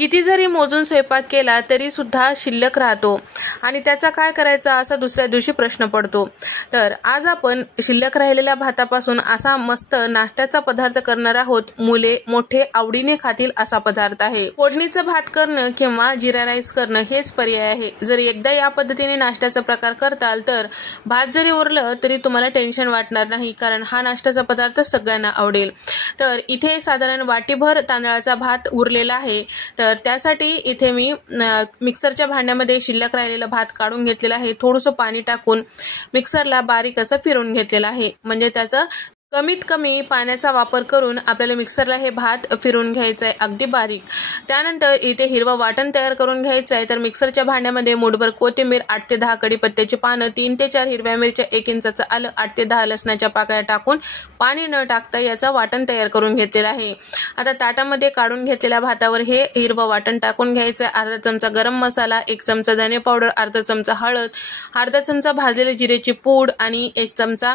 किती जरी मोजून स्वयंपाक केला तरी सुद्धा शिल्लक राहतो आणि त्याचा काय करायचा असा दुसऱ्या दिवशी प्रश्न पडतो। तर आज आपण शिल्लक राहिलेल्या भातापासून असा मस्त नाश्त्याचा पदार्थ करणार आहोत। मुले मोठे आवडीने खातील असा पदार्थ आहे। फोडणीचा भात करणं किंवा जिरा राईस करणं हेच पर्याय आहे। जर एकदा या पद्धतीने नाश्त्याचा प्रकार करताल तर भात जरी उरलं तरी तुम्हाला टेन्शन वाटणार नाही, कारण हा नाश्त्याचा पदार्थ सगळ्यांना आवडेल। तर इथे साधारण वाटीभर तांदळाचा भात उरलेला आहे। तर त्यासाठी इथे मी मिक्सरच्या भांड्यामध्ये शिल्लक राहिलेला भात काढून घेतलेला आहे। थोडंसं पाणी टाकून मिक्सरला बारीक असं फिरवून घेतलेलं आहे, म्हणजे त्याचा कमीत कमी पाण्याचा वापर करून आपल्याला मिक्सरला हे भात फिरवून घ्यायचं आहे अगदी बारीक। त्यानंतर इथे हिरवं वाटण तयार करून घ्यायचं आहे। तर मिक्सरच्या भांड्यामध्ये मूठभर कोथिंबीर, 8 ते 10 कढीपत्त्याची पानं, 3 ते 4 हिरव्या मिरच्या, 1 इंचाचं आलं, 8 ते 10 लसणाच्या पाकळ्या टाकून पाणी न टाकता याचा वाटण तयार करून घेतलेला आहे। आता ताटामध्ये काढून घेतलेल्या भातावर हे हिरवं वाटण टाकून घ्यायचं आहे। अर्धा चमचा गरम मसाला, 1 चमचा धने पावडर, अर्धा चमचा हळद, अर्धा चमचा भाजलेली जिरेची पूड आणि 1 चमचा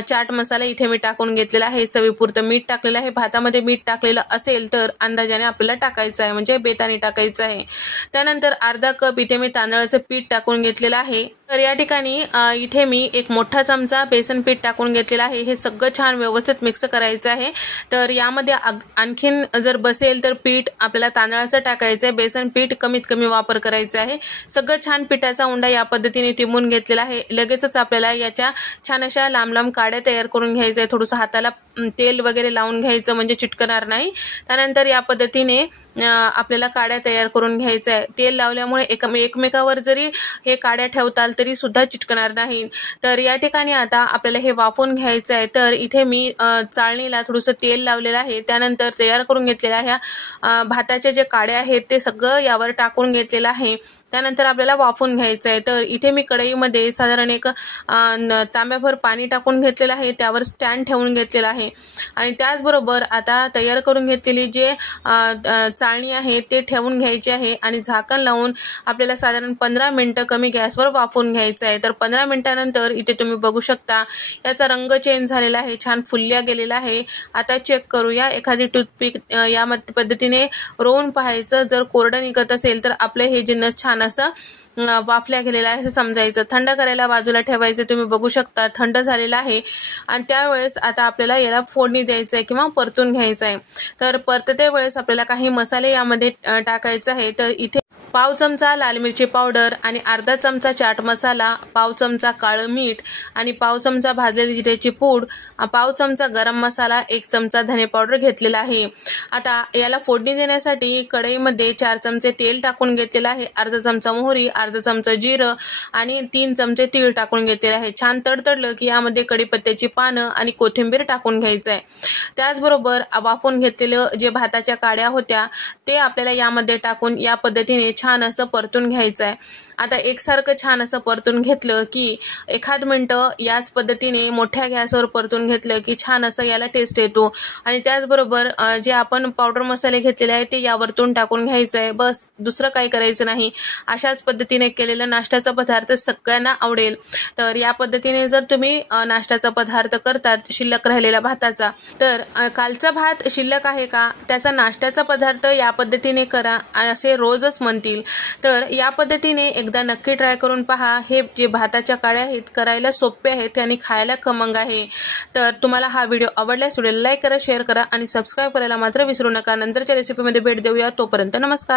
चाट मसाला इथे मी टाकून घेतलेला आहे। चवीपुरतं मीठ टाकलेलं आहे। भातामध्ये मीठ टाकलेलं असेल तर अंदाजाने आपल्याला टाकायचं आहे, म्हणजे बेताने टाकायचं आहे। त्यानंतर अर्धा कप इथे मी तांदळाचं पीठ टाकून घेतलेलं आहे। तर या ठिकाणी इथे मी 1 मोठा चमचा बेसन पीठ टाकून घेतलेला आहे। हे सगळं छान व्यवस्थित मिक्स करायचं आहे। तर यामध्ये आणखीन जर बसेल तर पीठ आपल्याला तांदळाचं टाकायचं आहे, बेसन पीठ कमीत कमी वापर करायचा आहे। सगळं छान पिठाचा उंडा या पद्धतीने टिमून घेतलेला आहे। लगेचच आपल्याला याच्या छान अशा लांब लांब काड्या तयार करून घ्यायच्या आहे। थोडंसं हाताला तेल वगैरे लावून घ्यायचं, म्हणजे चिटकणार नाही। त्यानंतर या पद्धतीने आपल्याला काड्या तयार करून घ्यायचं आहे। तेल लावल्यामुळे एकमेकावर जरी हे काड्या ठेवताल तरी सुद्धा चिटकणार नाही। तर या ठिकाणी आता आपल्याला हे वाफवून घ्यायचं आहे। तर इथे मी चाळणीला थोडंसं तेल लावलेलं आहे। त्यानंतर तयार करून घेतलेल्या ह्या भाताचे जे काड्या आहेत ते सगळं यावर टाकून घेतलेलं आहे। त्यानंतर आपल्याला वाफवून घ्यायचं आहे। तर इथे मी कढईमध्ये साधारण 1 तांब्याभर पाणी टाकून घेतलेलं आहे, त्यावर स्टँड ठेवून घेतलेला आहे आणि त्याचबरोबर आता तयार करून घेतलेली जे चाळणी आहे ते ठेवून घ्यायची आहे आणि झाकण लावून आपल्याला साधारण 15 मिनिटं कमी गॅसवर वाफवून घ्यायचं आहे। तर 15 मिनिटानंतर इथे तुम्ही बघू शकता याचा रंग चेंज झालेला आहे, छान फुलल्या गेलेला आहे। आता चेक करूया, एखादी टूथपिक या पद्धतीने रोवून पाहायचं। जर कोरडं निघत असेल तर आपले हे जिन्नस छान असं वाफल्या गेलेला आहे असं समजायचं। थंड करायला बाजूला ठेवायचं। तुम्ही बघू शकता थंड झालेला आहे आणि त्यावेळेस आता आपल्याला याला फोडणी द्यायचं आहे किंवा परतून घ्यायचं आहे। तर परतते वेळेस आपल्याला काही मसाले यामध्ये टाकायचे आहे। तर इथे पाव चमचा लाल मिरची पावडर आणि अर्धा चमचा चाट मसाला, पाव चमचा काळं मीठ आणि पाव चमचा भाजलेली जिऱ्याची पूड, पाव चमचा गरम मसाला, 1 चमचा धने पावडर घेतलेला आहे। आता याला फोडणी देण्यासाठी कढईमध्ये 4 चमचे तेल टाकून घेतलेलं आहे, अर्धा चमचा मोहरी, अर्धा चमचा जिरं आणि 3 चमचे तीळ टाकून घेतलेले आहे। छान तडतडलं की यामध्ये कढीपत्त्याची पानं आणि कोथिंबीर टाकून घ्यायचं आहे। त्याचबरोबर वाफवून घेतलेलं जे भाताच्या काड्या होत्या ते आपल्याला यामध्ये टाकून या पद्धतीने छान असं परतून घ्यायचं आहे। आता एकसारखं छान असं परतून घेतलं की 1 मिनिटं याच पद्धतीने मोठ्या गॅसवर परतून घेतलं की छान असं याला टेस्ट येतो आणि त्याचबरोबर जे आपण पावडर मसाले घेतलेले आहे ते यावरतून टाकून घ्यायचं आहे। बस दुसरं काही करायचं नाही। अशाच पद्धतीने केलेला नाश्त्याचा पदार्थ सगळ्यांना आवडेल। तर या पद्धतीने जर तुम्ही नाश्त्याचा पदार्थ करतात शिल्लक राहिलेल्या भाताचा, तर कालचा भात शिल्लक आहे का त्याचा नाश्त्याचा पदार्थ या पद्धतीने करा असे रोजच म्हणतील। तर या पद्धतीने एकदा नक्की ट्राय करून पहा। हे जे भाताच्या काड्या आहेत करायला सोपे आहेत आणि खायला खमंग आहे। तर तुम्हाला हा व्हिडिओ आवडल्यास व्हिडिओला लाईक करा, शेअर करा आणि सबस्क्राईब करायला मात्र विसरू नका। नंतरच्या रेसिपीमध्ये भेट देऊया, तोपर्यंत नमस्कार।